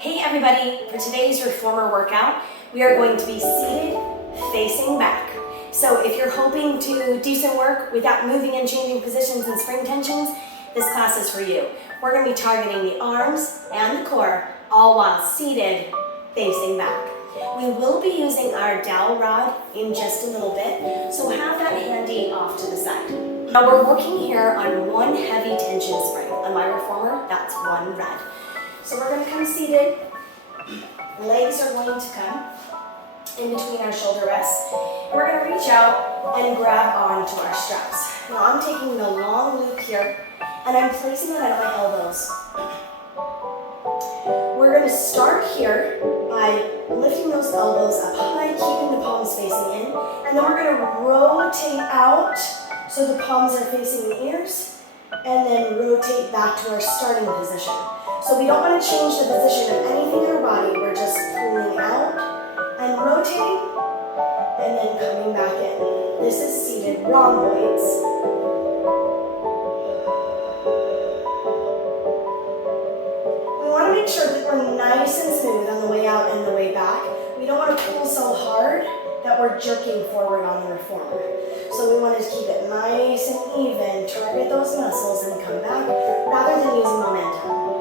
Hey everybody, for today's reformer workout, we are going to be seated facing back. So if you're hoping to do some work without moving and changing positions and spring tensions, this class is for you. We're going to be targeting the arms and the core, all while seated facing back. We will be using our dowel rod in just a little bit, so have that handy off to the side. Now we're working here on one heavy tension spring. On my reformer, that's one red. So we're going to come seated, legs are going to come in between our shoulder rests. We're going to reach out and grab onto our straps. Now I'm taking the long loop here and I'm placing it at my elbows. We're going to start here by lifting those elbows up high, keeping the palms facing in, and then we're going to rotate out so the palms are facing the ears, and then rotate back to our starting position. So we don't want to change the position of anything in our body. We're just pulling out and rotating and then coming back in. This is seated rhomboids. We want to make sure that we're nice and smooth on the way out and the way back. We don't want to pull so hard that we're jerking forward on the reformer. So we want to keep it nice and even, target those muscles and come back rather than using momentum.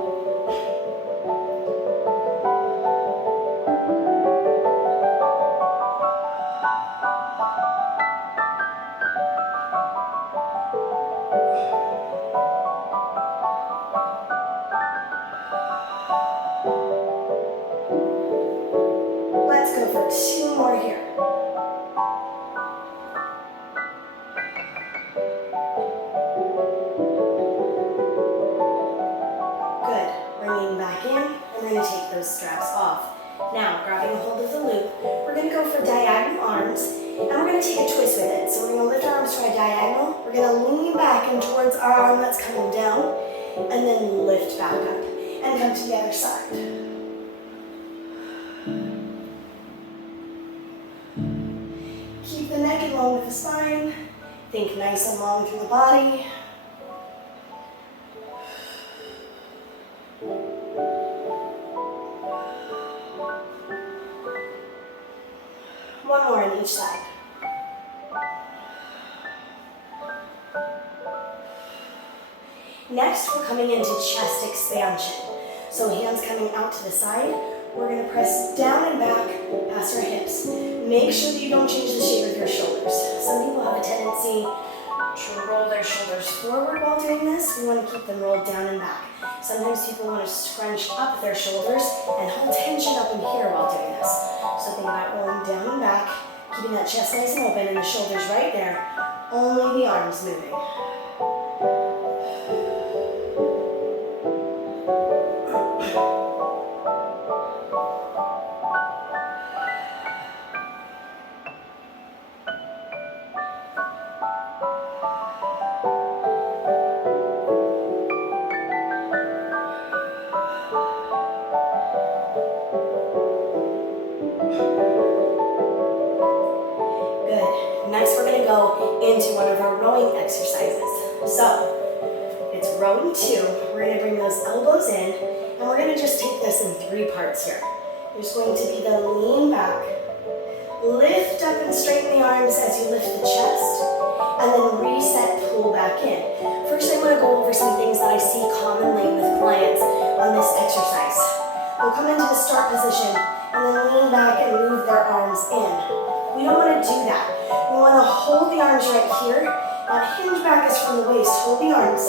Let's go for two more here. Good. Bringing back in, and we're going to take those straps off. Now, grabbing a hold of the loop, we're going to go for diagonal arms, and we're going to take a twist with it. So we're going to lift our arms to a diagonal, we're going to lean back in towards our arm that's coming down, and then lift back up, and come to the other side. Keep the neck in line with the spine. Think nice and long through the body. One more on each side. Next, we're coming into chest expansion. So hands coming out to the side. We're going to press down and back past our hips. Make sure that you don't change the shape of your shoulders. Some people have a tendency to roll their shoulders forward while doing this. We want to keep them rolled down and back. Sometimes people want to scrunch up their shoulders and hold tension up in here while doing this. So think about rolling down and back, keeping that chest nice and open and the shoulders right there. Only the arms moving. Into one of our rowing exercises. So, it's rowing 2. We're going to bring those elbows in, and we're going to just take this in 3 parts here. There's going to be the lean back, lift up and straighten the arms as you lift the chest, and then reset, pull back in. First, I want to go over some things that I see commonly with clients on this exercise. They'll come into the start position, and then lean back and move their arms in. We don't want to do that. We want to hold the arms right here. That hinge back is from the waist. Hold the arms.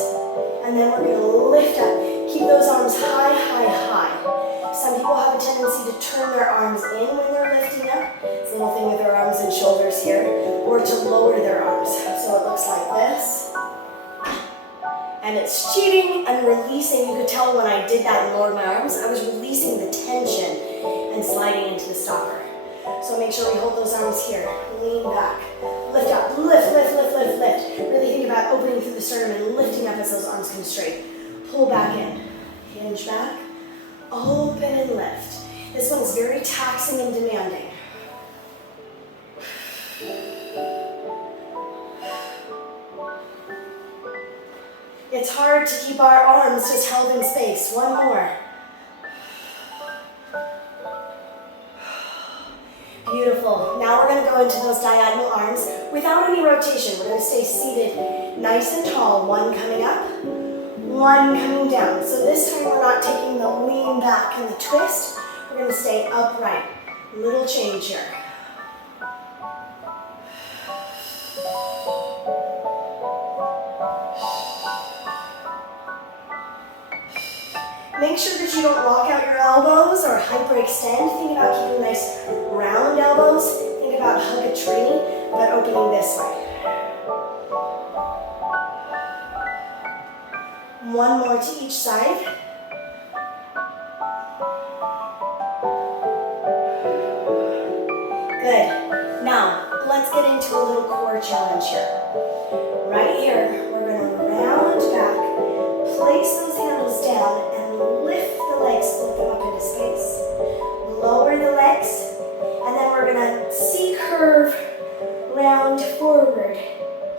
And then we're going to lift up. Keep those arms high, high, high. Some people have a tendency to turn their arms in when they're lifting up. It's a little thing with their arms and shoulders here. Or to lower their arms. So it looks like this. And it's cheating and releasing. You could tell when I did that and lowered my arms, I was releasing the tension and sliding into the stopper. So make sure we hold those arms here. Lean back. Lift up. Lift, lift, lift, lift, lift. Really think about opening through the sternum and lifting up as those arms come straight. Pull back in. Hinge back. Open and lift. This one's very taxing and demanding. It's hard to keep our arms just held in space. One more. Beautiful. Now we're going to go into those diagonal arms without any rotation. We're going to stay seated nice and tall. One coming up, one coming down. So this time we're not taking the lean back and the twist. We're going to stay upright. Little change here. Make sure that you don't lock out your elbows or hyperextend. Think about keeping nice round elbows. Think about hug a tree, but opening this way. One more to each side. Good. Now, let's get into a little core challenge here. Right here, we're going to round back, place those handles down, and lift the legs, lift them up into space. Lower the legs, and then we're going to C-curve, round forward,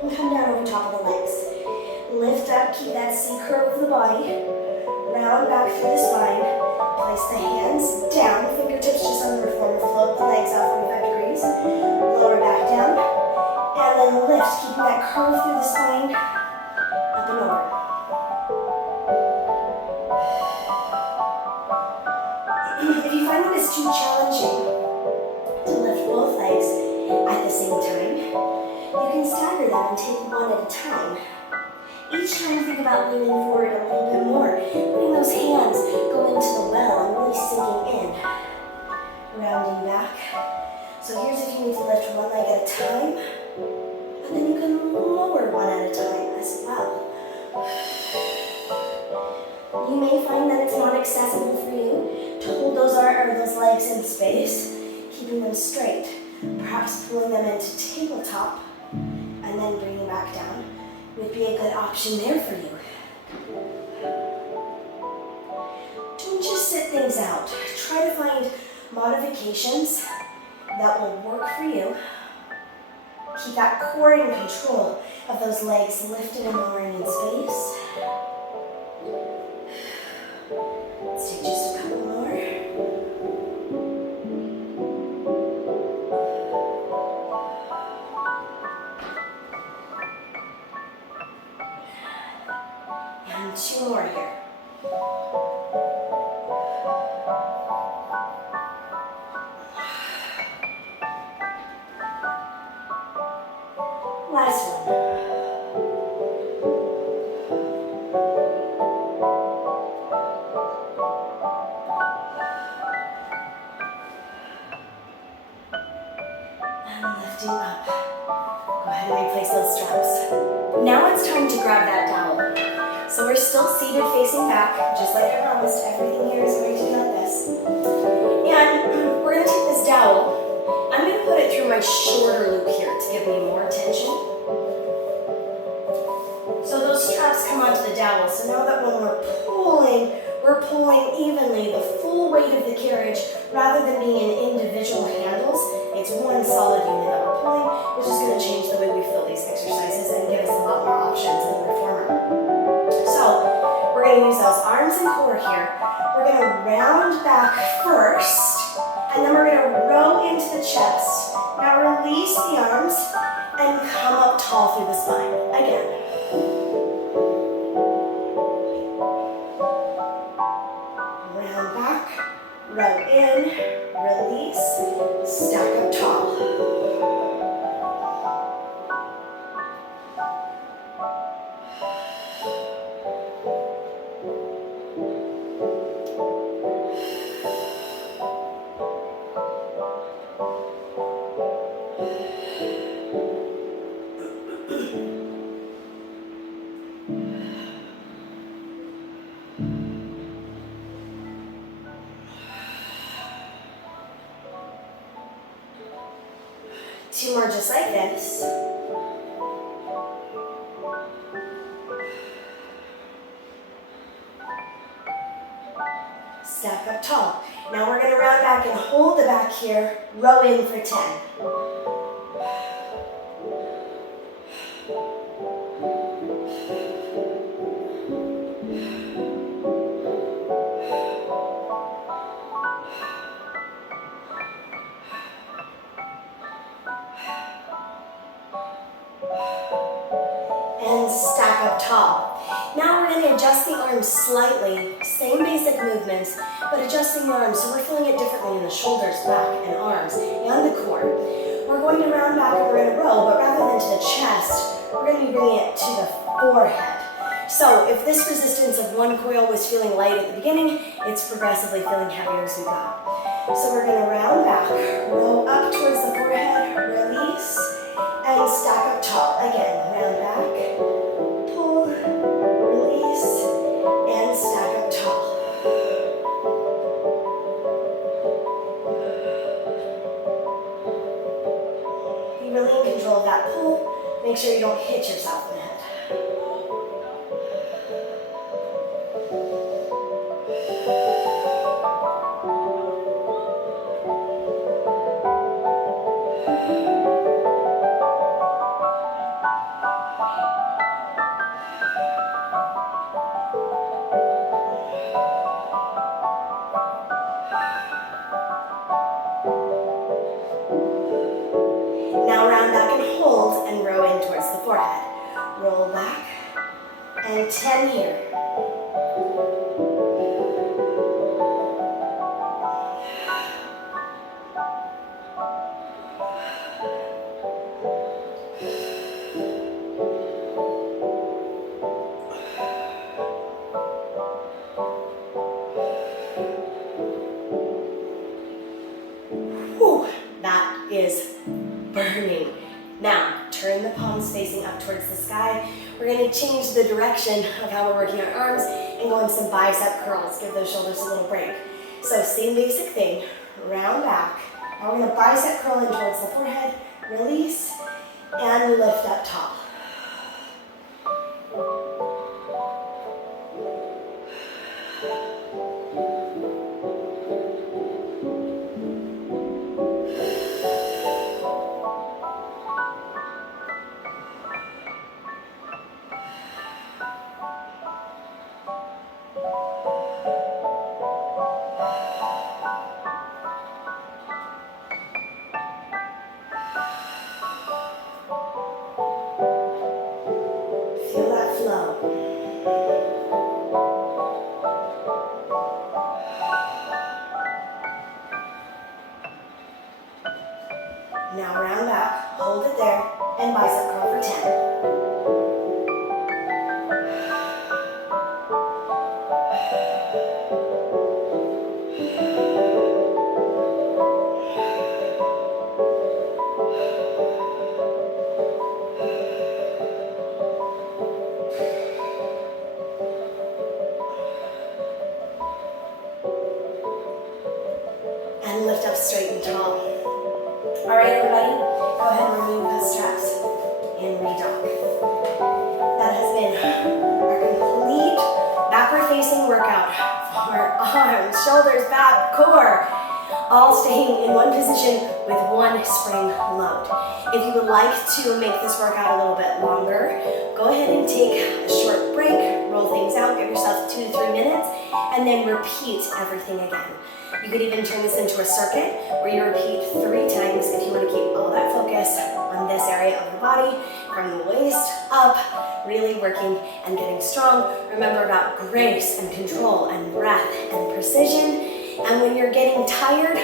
and come down over top of the legs. Lift up, keep that C-curve of the body, round back through the spine, place the hands down, fingertips just on the reformer, float the legs out 45 degrees, lower back down, and then lift, keeping that curve through the spine, up and over. If you find that it's too challenging to lift both legs at the same time, you can stagger them and take one at a time. Each time think about leaning forward a little bit more, letting those hands go into the well and really sinking in. Rounding back. So here's if you need to lift one leg at a time, and then you can lower one at a time as well. You may find that it's not accessible for you to hold those legs in space, keeping them straight, perhaps pulling them into tabletop, and then bringing back down would be a good option there for you. Don't just sit things out. Try to find modifications that will work for you. Keep that core in control of those legs lifted and lowering in space. Let's take just a couple more. And two more here. Last one. And lifting up. Go ahead and replace those straps. Now it's time to grab that dowel. So we're still seated facing back, just like I promised. Everything here is going to be like this. And we're going to take this dowel. I'm going to put it through my shorter loop here to give me more tension. So those straps come onto the dowel. So now that when we're pulling evenly the full weight of the carriage rather than being in individual handles. It's one solid unit that we're pulling, which is going to change the way we feel these exercises and give us a lot more options in the reformer. So we're going to use those arms and core here. We're going to round back first, and then we're going to row into the chest. Now release the arms and come up tall through the spine. Again. Round back, row in, release, stack up tall. Two more just like this. Stack up tall. Now we're going to round back and hold the back here. Row in for 10. up tall. Now we're going to adjust the arms slightly, same basic movements, but adjusting the arms so we're feeling it differently in the shoulders, back, and arms, and the core. We're going to round back and we're going to roll, but rather than to the chest, we're going to be bringing it to the forehead. So if this resistance of one coil was feeling light at the beginning, it's progressively feeling heavier as we go. So we're going to round back, roll up towards the forehead, release, and stack up tall. Again, round back, pull, release, and stack up tall. Be really in control of that pull. Make sure you don't hit yourself in the head. Now round back and hold and row in towards the forehead. Roll back and 10 here. Whew, that is burning. Now, turn the palms facing up towards the sky. We're going to change the direction of how we're working our arms and go into some bicep curls. Give those shoulders a little break. So same basic thing, round back. Now we're going to bicep curl in towards the forehead, release, and lift up tall. Feel that flow. Now round back, hold it there, and bicep curl for 10. And lift up straight and tall. All right, everybody, go ahead and remove those straps and re-dock. That has been our complete backward-facing workout for arms, shoulders, back, core, all staying in one position with one spring load. If you would like to make this workout a little bit longer, go ahead and take a short break, roll things out, give yourself 2 to 3 minutes, and then repeat everything again. You could even turn this into a circuit where you repeat 3 times if you want to keep all that focus on this area of the body, from the waist up, really working and getting strong. Remember about grace and control and breath and precision. And when you're getting tired,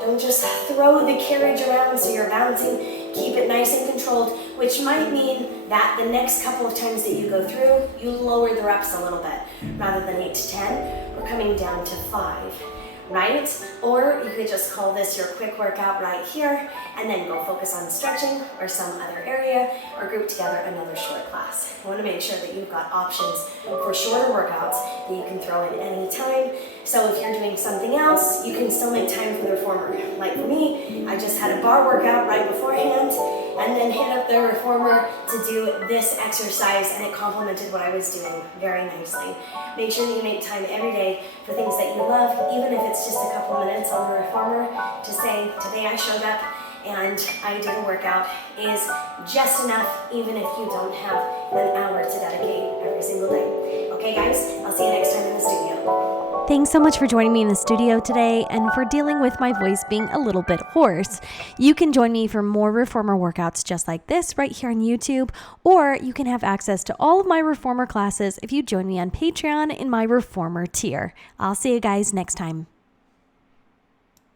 don't just throw the carriage around so you're bouncing. Keep it nice and controlled, which might mean that the next couple of times that you go through, you lower the reps a little bit. Rather than 8 to 10, we're coming down to 5. Right? Or you could just call this your quick workout right here and then go focus on stretching or some other area or group together another short class. You want to make sure that you've got options for shorter workouts that you can throw in any time. So if you're doing something else, you can still make time for the reformer. Like for me, I just had a bar workout right beforehand and then hit up the reformer to do this exercise, and it complemented what I was doing very nicely. Make sure that you make time every day for things that you love, even if it's just a couple minutes on the reformer, to say, today I showed up and I did a workout, is just enough, even if you don't have an hour to dedicate every single day. Okay guys, I'll see you next time in the studio. Thanks so much for joining me in the studio today and for dealing with my voice being a little bit hoarse. You can join me for more reformer workouts just like this right here on YouTube, or you can have access to all of my reformer classes if you join me on Patreon in my reformer tier. I'll see you guys next time.